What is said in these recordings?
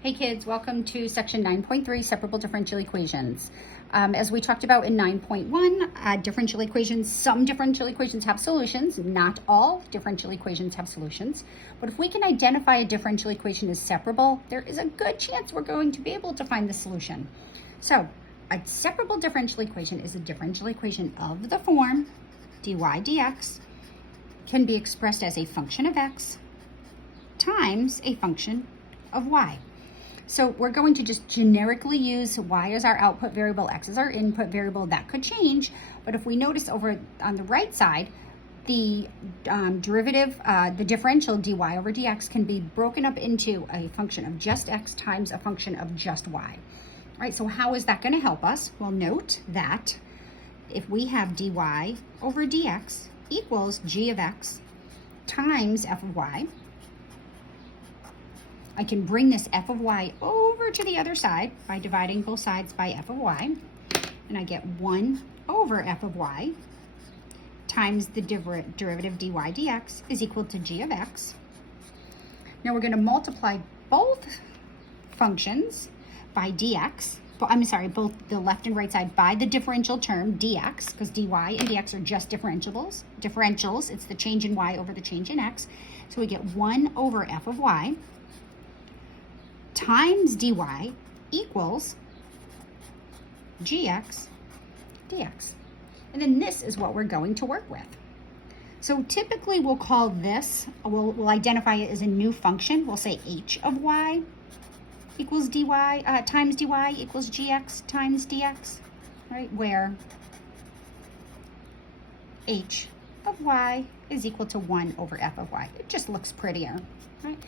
Hey kids, welcome to section 9.3, separable differential equations. As we talked about in 9.1, differential equations, some differential equations have solutions, not all differential equations have solutions. But if we can identify a differential equation as separable, there is a good chance we're going to be able to find the solution. So a separable differential equation is a differential equation of the form dy dx can be expressed as a function of x times a function of y. So we're going to just generically use y as our output variable, x as our input variable. That could change, but if we notice over on the right side, the derivative, the differential dy over dx can be broken up into a function of just x times a function of just y. All right, so how is that going to help us? Well, note that if we have dy over dx equals g of x times f of y, I can bring this f of y over to the other side by dividing both sides by f of y, and I get 1 over f of y times the derivative dy dx is equal to g of x. Now we're going to multiply both functions by dx, both the left and right side by the differential term dx, because dy and dx are just differentials. It's the change in y over the change in x. So we get 1 over f of y times dy equals gx dx. And then this is what we're going to work with. So typically we'll call this, we'll identify it as a new function. We'll say h of y equals dy times dy equals gx times dx, right? Where h of y is equal to 1 over f of y. It just looks prettier, right?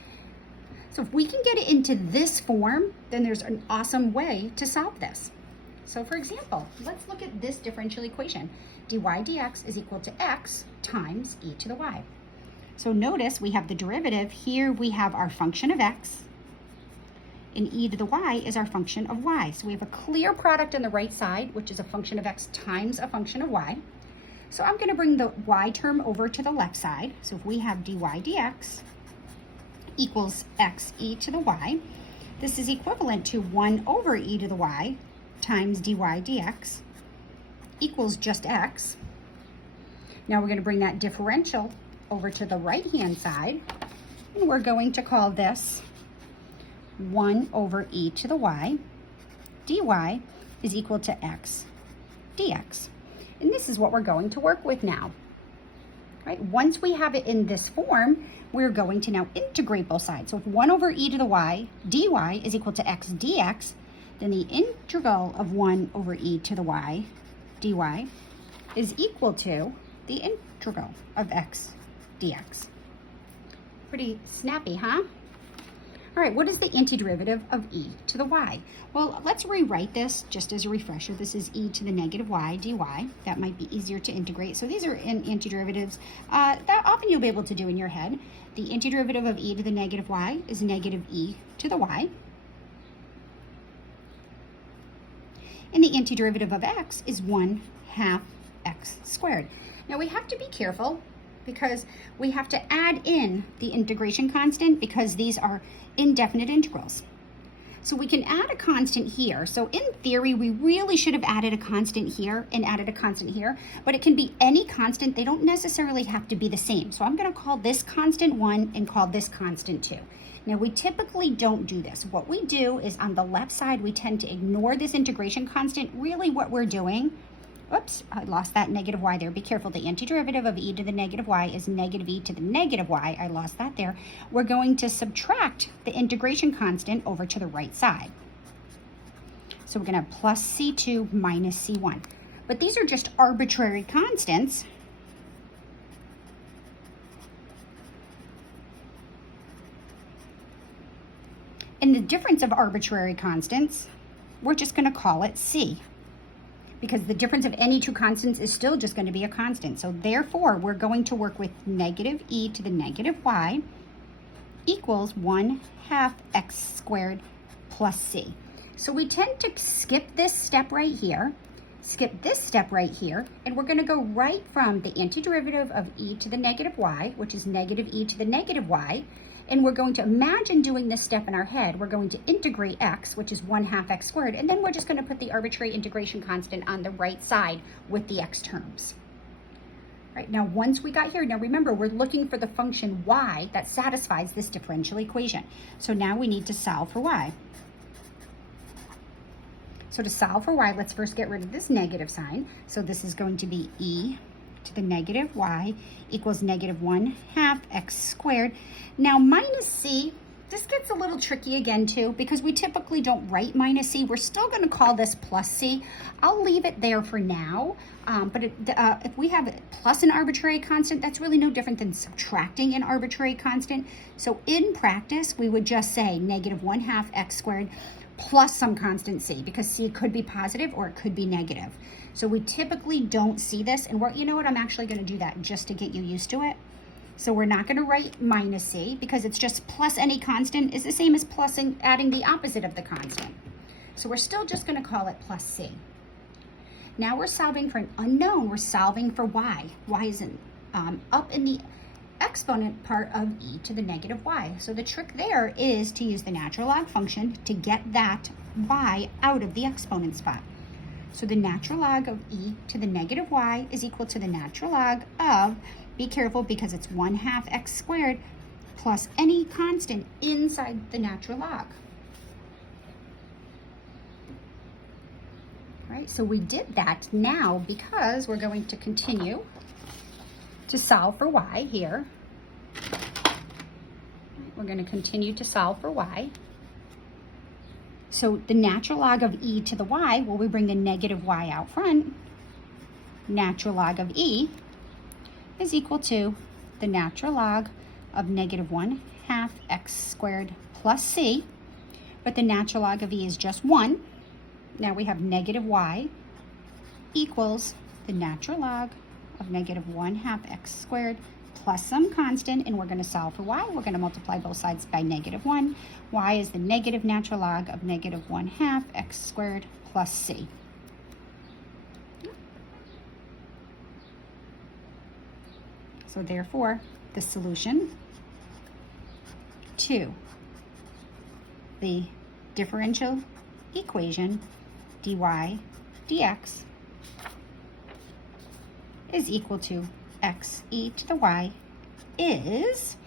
So if we can get it into this form, then there's an awesome way to solve this. So for example, let's look at this differential equation. dy dx is equal to x times e to the y. So notice we have the derivative. Here we have our function of x, and e to the y is our function of y. So we have a clear product on the right side, which is a function of x times a function of y. So I'm going to bring the y term over to the left side. So if we have dy dx equals x e to the y, this is equivalent to 1 over e to the y times dy dx equals just x. Now we're going to bring that differential over to the right hand side, and we're going to call this 1 over e to the y dy is equal to x dx. And this is what we're going to work with now. Right? Once we have it in this form, we're going to now integrate both sides. So if 1 over e to the y dy is equal to x dx, then the integral of 1 over e to the y dy is equal to the integral of x dx. Pretty snappy, huh? All right, what is the antiderivative of e to the y? Well, let's rewrite this just as a refresher. This is e to the negative y dy. That might be easier to integrate. So these are antiderivatives that often you'll be able to do in your head. The antiderivative of e to the negative y is negative e to the y. And the antiderivative of x is 1/2 x squared. Now we have to be careful because we have to add in the integration constant because these are indefinite integrals. So we can add a constant here. So in theory, we really should have added a constant here and added a constant here, but it can be any constant. They don't necessarily have to be the same. So I'm going to call this constant 1 and call this constant 2. Now we typically don't do this. What we do is on the left side, we tend to ignore this integration constant. Really what we're doing, oops, I lost that negative y there. Be careful. The antiderivative of e to the negative y is negative e to the negative y. I lost that there. We're going to subtract the integration constant over to the right side. So we're going to have plus c2 minus c1. But these are just arbitrary constants. And the difference of arbitrary constants, we're just going to call it c, because the difference of any two constants is still just going to be a constant. So therefore, we're going to work with negative e to the negative y equals 1/2 x squared plus c. So we tend to skip this step right here, and we're going to go right from the antiderivative of e to the negative y, which is negative e to the negative y, And we're going to imagine doing this step in our head. We're going to integrate x, which is 1/2 x squared, and then we're just going to put the arbitrary integration constant on the right side with the x terms. Right, now once we got here, now remember, we're looking for the function y that satisfies this differential equation. So now we need to solve for y. So to solve for y, let's first get rid of this negative sign. So this is going to be e to the negative y equals negative 1/2 x squared. Now minus c, this gets a little tricky again too, because we typically don't write minus c. We're still going to call this plus c. I'll leave it there for now, but if we have plus an arbitrary constant, that's really no different than subtracting an arbitrary constant. So in practice, we would just say negative 1/2 x squared plus some constant c, because c could be positive or it could be negative. So we typically don't see this, and you know what, I'm actually going to do that just to get you used to it. So we're not going to write minus c, because it's just plus any constant is the same as adding the opposite of the constant. So we're still just going to call it plus c. Now we're solving for an unknown. We're solving for y. Y is up in the exponent part of e to the negative y. So the trick there is to use the natural log function to get that y out of the exponent spot. So the natural log of e to the negative y is equal to the natural log of, be careful because it's 1/2 x squared plus any constant inside the natural log. Right, so we did that now because we're going to continue to solve for y here. We're going to continue to solve for y. So the natural log of e to the y, well, we bring the negative y out front. Natural log of e is equal to the natural log of negative 1/2 x squared plus c. But the natural log of e is just 1. Now we have negative y equals the natural log of negative 1/2 x squared plus some constant, and we're going to solve for y. We're going to multiply both sides by negative 1. Y is the negative natural log of negative 1/2 x squared plus c. So therefore, the solution to the differential equation dy dx is equal to x e to the y is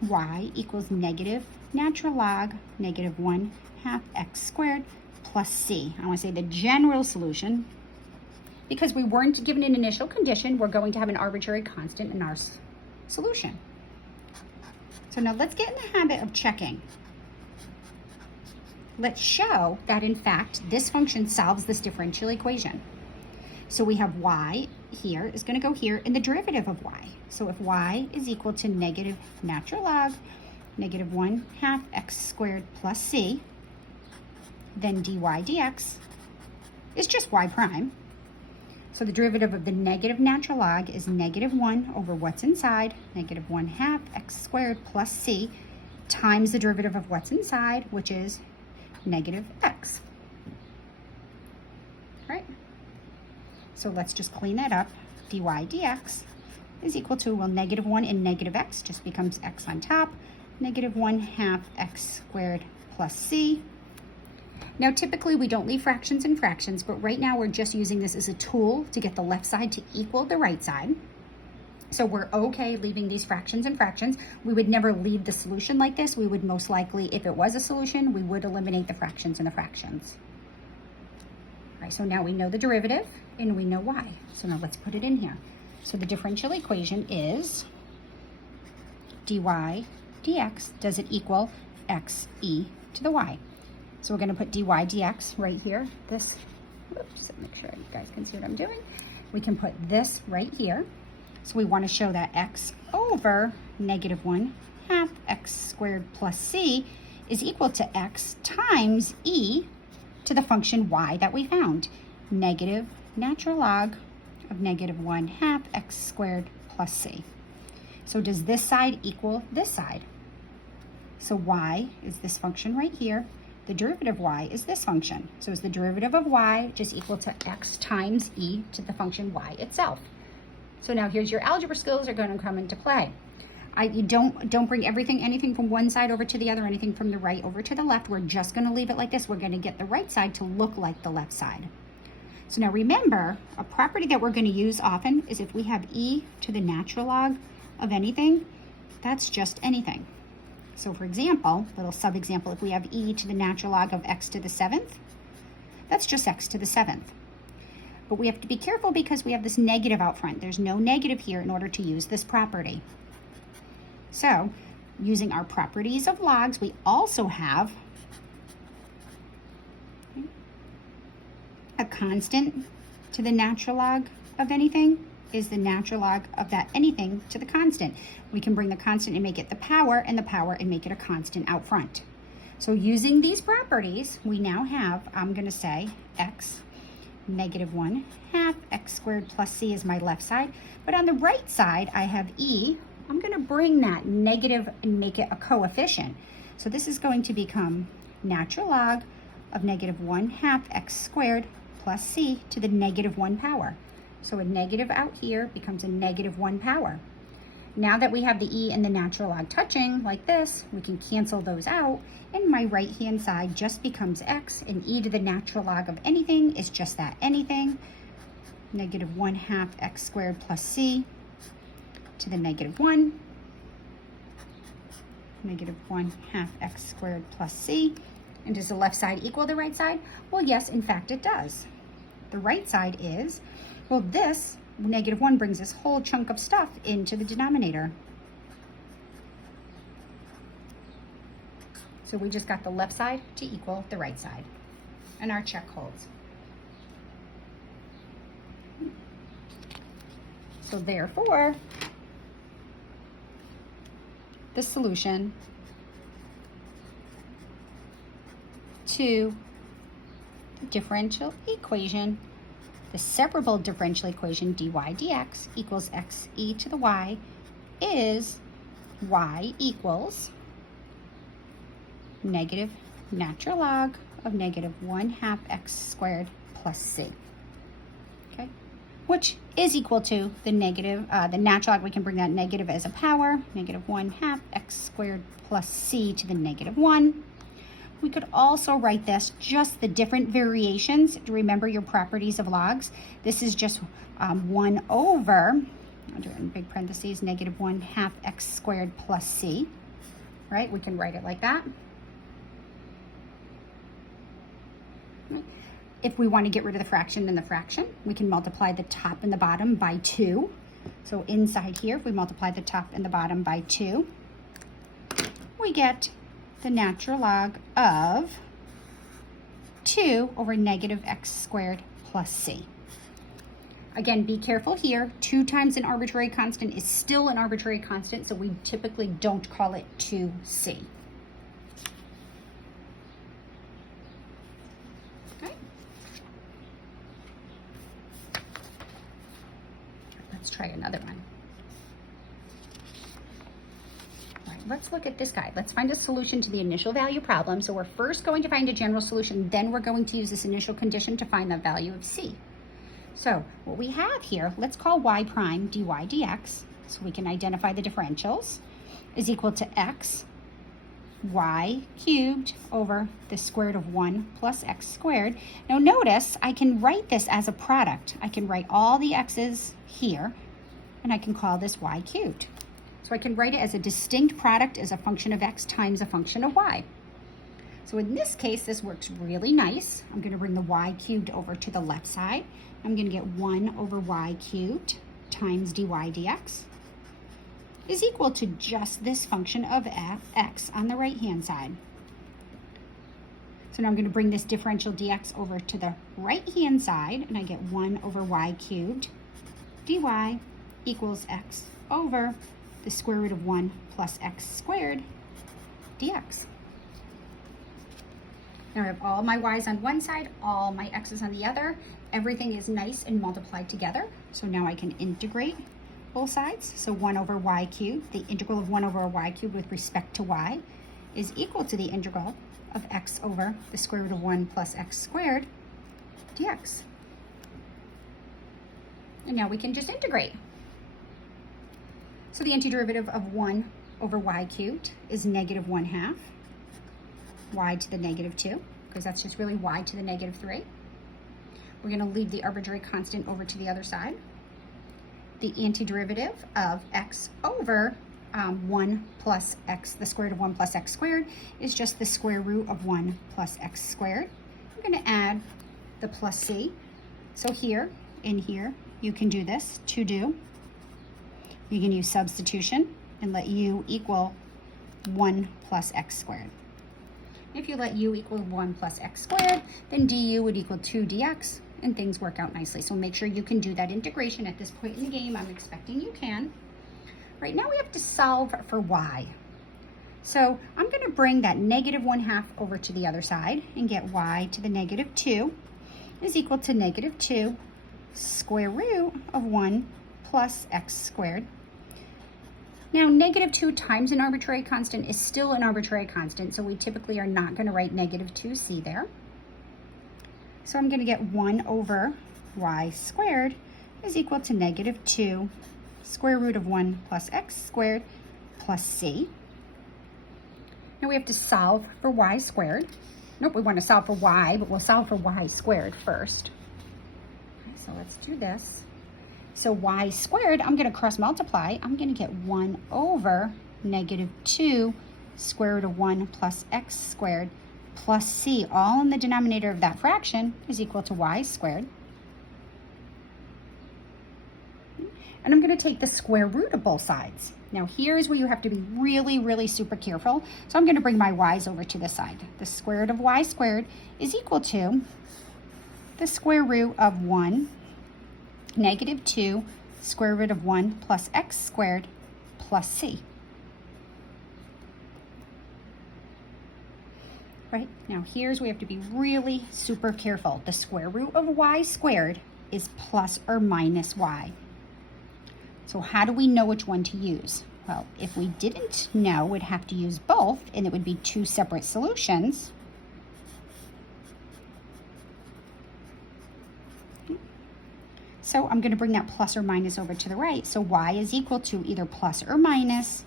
y equals negative natural log negative 1/2 x squared plus c. I want to say the general solution, because we weren't given an initial condition, we're going to have an arbitrary constant in our solution. So now let's get in the habit of checking. Let's show that in fact this function solves this differential equation. So we have y here is going to go here in the derivative of y. So if y is equal to negative natural log negative 1/2 x squared plus c, then dy dx is just y prime. So the derivative of the negative natural log is negative 1 over what's inside, negative 1/2 x squared plus c, times the derivative of what's inside, which is negative x. Right? So let's just clean that up. dy dx is equal to, well, negative 1 and negative x just becomes x on top, negative 1/2 x squared plus c. Now, typically we don't leave fractions in fractions, but right now we're just using this as a tool to get the left side to equal the right side. So we're okay leaving these fractions in fractions. We would never leave the solution like this. We would most likely, if it was a solution, we would eliminate the fractions and the fractions. All right, so now we know the derivative and we know y. So now let's put it in here. So the differential equation is dy dx, does it equal x e to the y? So we're going to put dy dx right here. This, whoops, make sure you guys can see what I'm doing. We can put this right here. So we want to show that x over negative 1/2 x squared plus c is equal to x times e to the function y that we found. Negative natural log of negative 1/2 x squared plus c. So does this side equal this side? So y is this function right here. The derivative of y is this function. So is the derivative of y just equal to x times e to the function y itself? So now here's your algebra skills are going to come into play. You don't bring anything from one side over to the other, anything from the right over to the left. We're just going to leave it like this. We're going to get the right side to look like the left side. So now remember, a property that we're going to use often is if we have e to the natural log of anything, that's just anything. So for example, little sub-example, if we have e to the natural log of x to the 7th, that's just x to the 7th. But we have to be careful because we have this negative out front. There's no negative here in order to use this property. So using our properties of logs, we also have a constant to the natural log of anything is the natural log of that anything to the constant. We can bring the constant and make it the power, and the power and make it a constant out front. So using these properties, we now have, I'm going to say x negative 1 half x squared plus c is my left side. But on the right side, I have e. I'm going to bring that negative and make it a coefficient. So this is going to become natural log of negative 1 half x squared plus c to the negative 1 power. So a negative out here becomes a negative 1 power. Now that we have the e and the natural log touching like this, we can cancel those out, and my right-hand side just becomes x, and e to the natural log of anything is just that anything, negative 1 half x squared plus c to the negative 1, negative 1 half x squared plus c. And does the left side equal the right side? Well, yes, in fact it does. The right side is, well, this negative 1 brings this whole chunk of stuff into the denominator. So we just got the left side to equal the right side. And our check holds. So therefore, the solution to the differential equation, the separable differential equation dy dx equals x e to the y, is y equals negative natural log of negative 1 half x squared plus c. Okay, which is equal to the negative, the natural log. We can bring that negative as a power, negative 1 half x squared plus c to the negative 1. We could also write this just the different variations. Remember your properties of logs. This is just 1 over, I'll do it in big parentheses, negative 1 half x squared plus c, right? We can write it like that. If we want to get rid of the fraction in the fraction, we can multiply the top and the bottom by 2. So inside here, if we multiply the top and the bottom by 2, we get the natural log of 2 over negative x squared plus c. Again, be careful here. 2 times an arbitrary constant is still an arbitrary constant, so we typically don't call it 2c. Okay. Let's try another one. Let's look at this guy. Let's find a solution to the initial value problem. So we're first going to find a general solution, then we're going to use this initial condition to find the value of c. So what we have here, let's call y prime dy dx, so we can identify the differentials, is equal to x y cubed over the square root of 1 plus x squared. Now notice I can write this as a product. I can write all the x's here, and I can call this y cubed. So I can write it as a distinct product as a function of x times a function of y. So in this case, this works really nice. I'm going to bring the y cubed over to the left side. I'm going to get 1 over y cubed times dy dx is equal to just this function of x on the right-hand side. So now I'm going to bring this differential dx over to the right-hand side, and I get 1 over y cubed dy equals x over the square root of 1 plus x squared dx. Now I have all my y's on one side, all my x's on the other. Everything is nice and multiplied together. So now I can integrate both sides. So 1 over y cubed, the integral of 1 over y cubed with respect to y is equal to the integral of x over the square root of 1 plus x squared dx. And now we can just integrate. So the antiderivative of 1 over y cubed is negative 1/2 y to the negative 2, because that's just really y to the negative 3. We're going to leave the arbitrary constant over to the other side. The antiderivative of x over 1 plus x, the square root of 1 plus x squared, is just the square root of 1 plus x squared. We're going to add the plus c. So here, in here, you can do this to do. You can use substitution and let u equal 1 plus x squared. If you let u equal 1 plus x squared, then du would equal 2 dx, and things work out nicely. So make sure you can do that integration at this point in the game. I'm expecting you can. Right now we have to solve for y. So I'm going to bring that negative 1/2 over to the other side and get y to the negative 2 is equal to negative 2 square root of 1 plus x squared. Now, negative 2 times an arbitrary constant is still an arbitrary constant, so we typically are not going to write negative 2c there. So I'm going to get 1 over y squared is equal to negative 2 square root of 1 plus x squared plus c. Now we have to solve for y squared. Nope, we want to solve for y, but we'll solve for y squared first. Okay, so let's do this. So y squared, I'm going to cross multiply. I'm going to get 1 over negative 2 square root of 1 plus x squared plus c, all in the denominator of that fraction, is equal to y squared. And I'm going to take the square root of both sides. Now here's where you have to be really, really super careful. So I'm going to bring my y's over to this side. The square root of y squared is equal to the square root of 1 negative 2 square root of 1 plus x squared plus c. Right, now here's where we have to be really super careful. The square root of y squared is plus or minus y. So how do we know which one to use? Well, if we didn't know, we'd have to use both, and it would be two separate solutions. So I'm going to bring that plus or minus over to the right. So y is equal to either plus or minus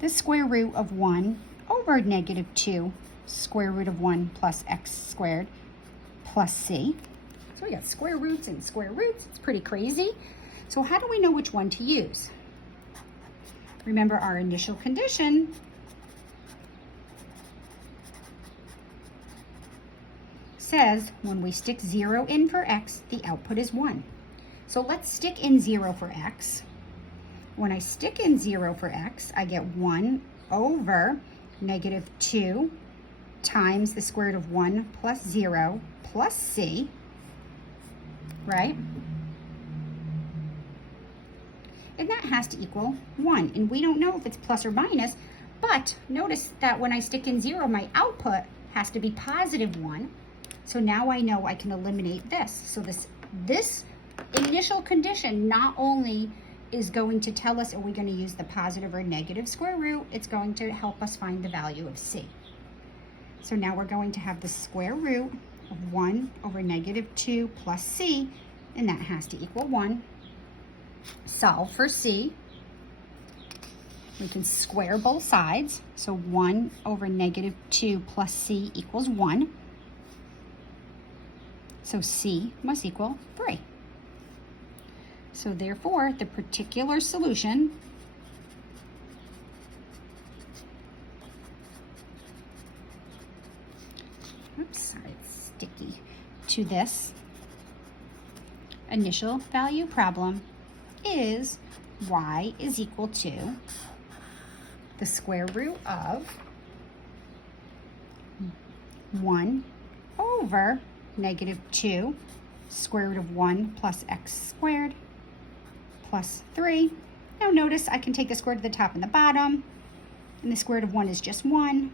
the square root of 1 over negative 2 square root of 1 plus x squared plus c. So we got square roots and square roots. It's pretty crazy. So how do we know which one to use? Remember our initial condition says when we stick 0 in for x, the output is 1. So let's stick in 0 for x. When I stick in 0 for x, I get 1 over negative 2 times the square root of 1 plus 0 plus c, right? And that has to equal 1. And we don't know if it's plus or minus, but notice that when I stick in 0, my output has to be positive 1. So now I know I can eliminate this. So this initial condition not only is going to tell us are we going to use the positive or negative square root, it's going to help us find the value of c. So now we're going to have the square root of 1 over negative 2 plus c, and that has to equal 1. Solve for c. We can square both sides. So 1 over negative 2 plus c equals 1. So c must equal 3. So therefore, the particular solution it's sticky, to this initial value problem is y is equal to the square root of 1 over negative 2 square root of 1 plus x squared plus 3. Now notice I can take the square root of the top and the bottom, and the square root of 1 is just 1.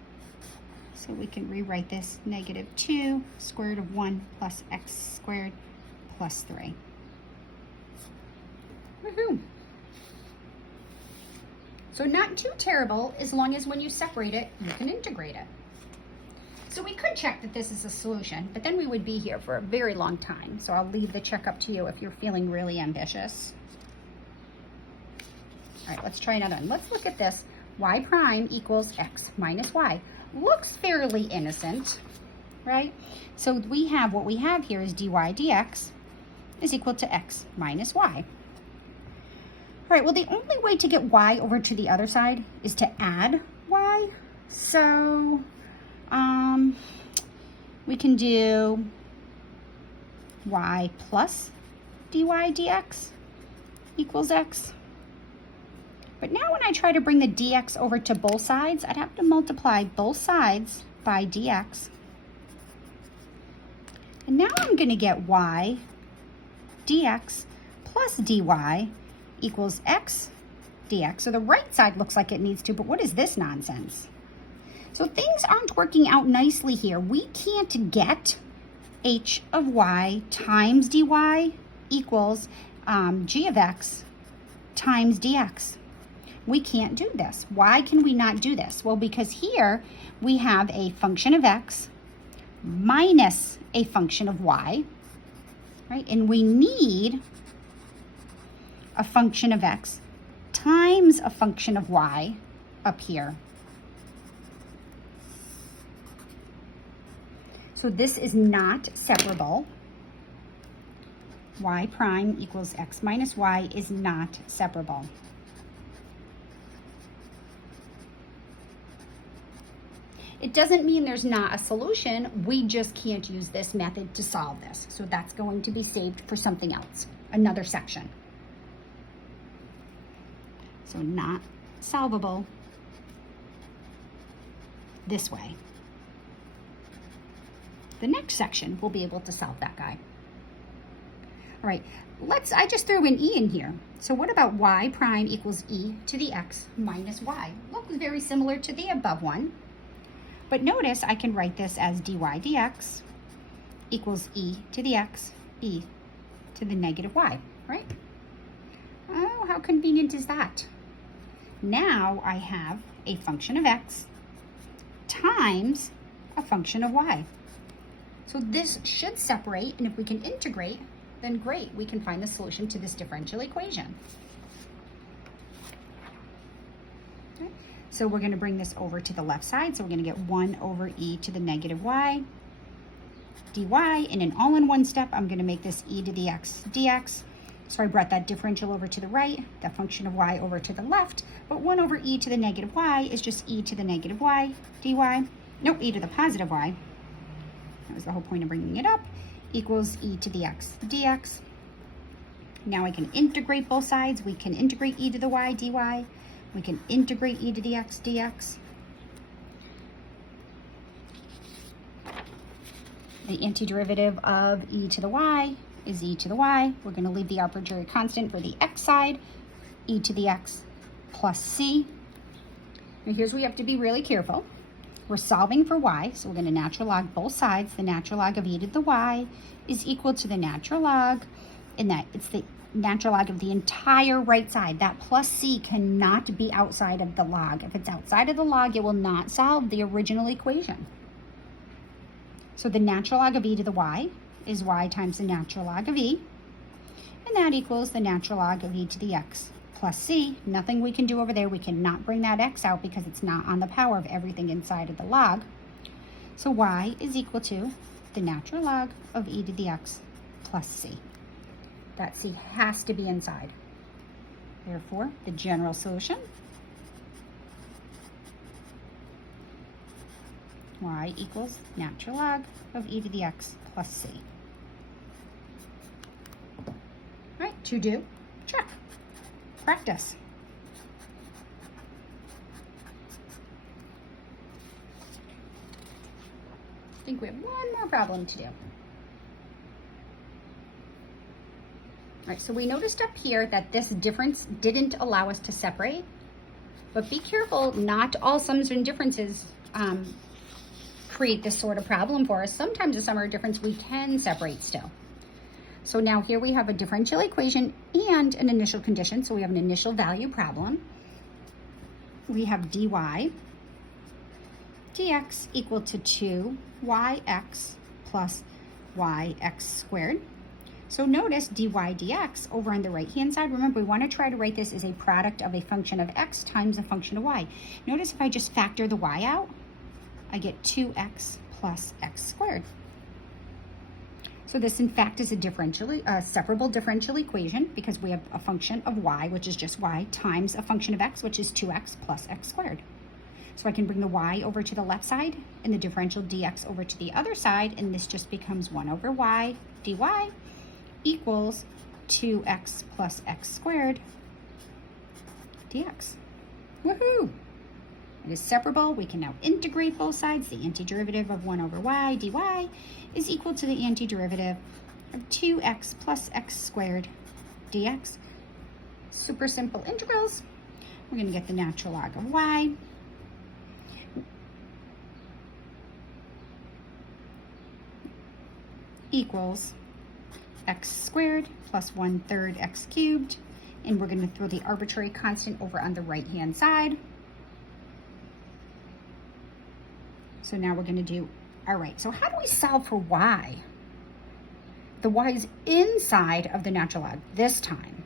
So we can rewrite this negative 2 square root of 1 plus x squared plus 3. Woohoo! So not too terrible, as long as when you separate it, you can integrate it. So we could check that this is a solution, but then we would be here for a very long time. So I'll leave the check up to you if you're feeling really ambitious. All right, let's try another one. Let's look at this. Y prime equals x minus y. Looks fairly innocent, right? So we have, what we have here is dy dx is equal to x minus y. All right, well, the only way to get y over to the other side is to add y. So we can do y plus dy dx equals x. But now when I try to bring the dx over to both sides, I'd have to multiply both sides by dx. And now I'm going to get y dx plus dy equals x dx. So the right side looks like it needs to, but what is this nonsense? So things aren't working out nicely here. We can't get h of y times dy equals g of x times dx. We can't do this. Why can we not do this? Well, because here we have a function of x minus a function of y, right? And we need a function of x times a function of y up here. So this is not separable. Y prime equals x minus y is not separable. It doesn't mean there's not a solution. We just can't use this method to solve this. So that's going to be saved for something else, another section. So not solvable this way. The next section, we'll be able to solve that guy. All right, I just threw an e in here. So what about y prime equals e to the x minus y? Looks very similar to the above one. But notice I can write this as dy dx equals e to the x, e to the negative y, right? Oh, how convenient is that? Now I have a function of x times a function of y. So this should separate, and if we can integrate, then great, we can find the solution to this differential equation. Okay. So we're going to bring this over to the left side. So we're going to get 1 over e to the negative y dy, and in all-in-one step, I'm going to make this e to the x dx. So I brought that differential over to the right, that function of y over to the left, but 1 over e to the negative y is just e to the negative y dy. Nope, e to the positive y. That was the whole point of bringing it up, equals e to the x dx. Now I can integrate both sides. We can integrate e to the y dy. We can integrate e to the x dx. The antiderivative of e to the y is e to the y. We're going to leave the arbitrary constant for the x side, e to the x plus c. And here's where you have to be really careful. We're solving for y, so we're going to natural log both sides. The natural log of e to the y is equal to the natural log, in that it's the natural log of the entire right side. That plus c cannot be outside of the log. If it's outside of the log, it will not solve the original equation. So the natural log of e to the y is y times the natural log of e, and that equals the natural log of e to the x plus c. Nothing we can do over there. We cannot bring that x out because it's not on the power of everything inside of the log. So y is equal to the natural log of e to the x plus c. That c has to be inside. Therefore, the general solution, y equals natural log of e to the x plus c. All right, to do, check. Practice. I think we have one more problem to do. All right, so we noticed up here that this difference didn't allow us to separate, but be careful, not all sums and differences create this sort of problem for us. Sometimes a sum or a difference we can separate still. So now here we have a differential equation and an initial condition. So we have an initial value problem. We have dy dx equal to 2yx plus yx squared. So notice dy dx over on the right-hand side. Remember, we want to try to write this as a product of a function of x times a function of y. Notice if I just factor the y out, I get 2x plus x squared. So this, in fact, is a separable differential equation because we have a function of y, which is just y, times a function of x, which is 2x plus x squared. So I can bring the y over to the left side and the differential dx over to the other side, and this just becomes 1 over y dy equals 2x plus x squared dx. Woohoo! It is separable. We can now integrate both sides. The antiderivative of 1 over y dy is equal to the antiderivative of 2x plus x squared dx. Super simple integrals. We're going to get the natural log of y equals x squared plus 1/3 x cubed. And we're going to throw the arbitrary constant over on the right-hand side. So now we're going to do, all right, so how do we solve for y? The y is inside of the natural log this time.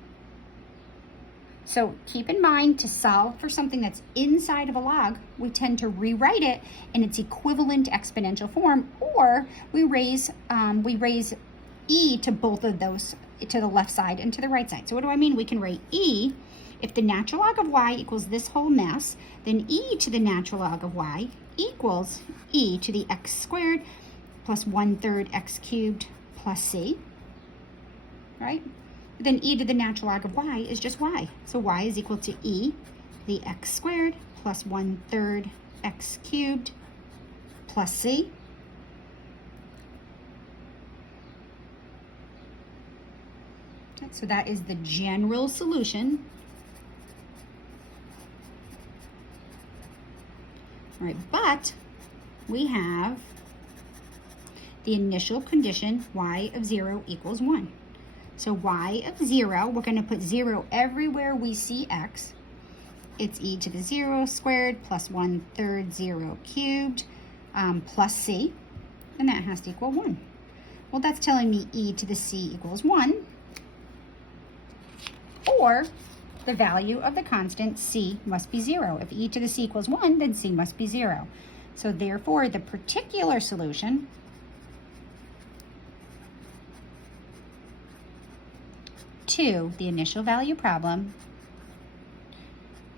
So keep in mind, to solve for something that's inside of a log, we tend to rewrite it in its equivalent exponential form, or we raise e to both of those, to the left side and to the right side. So what do I mean? We can write e, if the natural log of y equals this whole mess, then e to the natural log of y equals e to the x squared plus 1/3 x cubed plus c, right? Then e to the natural log of y is just y. So y is equal to e to the x squared plus 1/3 x cubed plus c. So that is the general solution. All right, but we have the initial condition y of 0 equals 1. So y of 0, we're going to put 0 everywhere we see x. It's e to the 0 squared plus 1/3 0 cubed plus c, and that has to equal 1. Well, that's telling me e to the c equals 1, or the value of the constant c must be 0. If e to the c equals 1, then c must be 0. So therefore, the particular solution to the initial value problem,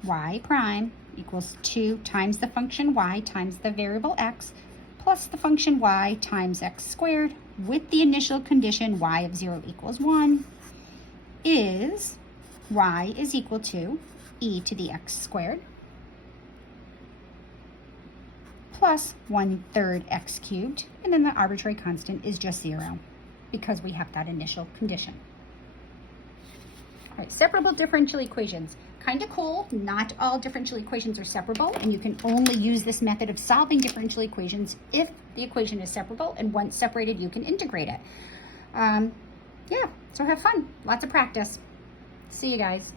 y prime equals 2 times the function y times the variable x plus the function y times x squared with the initial condition y of 0 equals 1 is y is equal to e to the x squared plus 1/3 x cubed, and then the arbitrary constant is just 0 because we have that initial condition. All right, separable differential equations. Kind of cool. Not all differential equations are separable, and you can only use this method of solving differential equations if the equation is separable, and once separated, you can integrate it. Yeah, so have fun. Lots of practice. See you guys.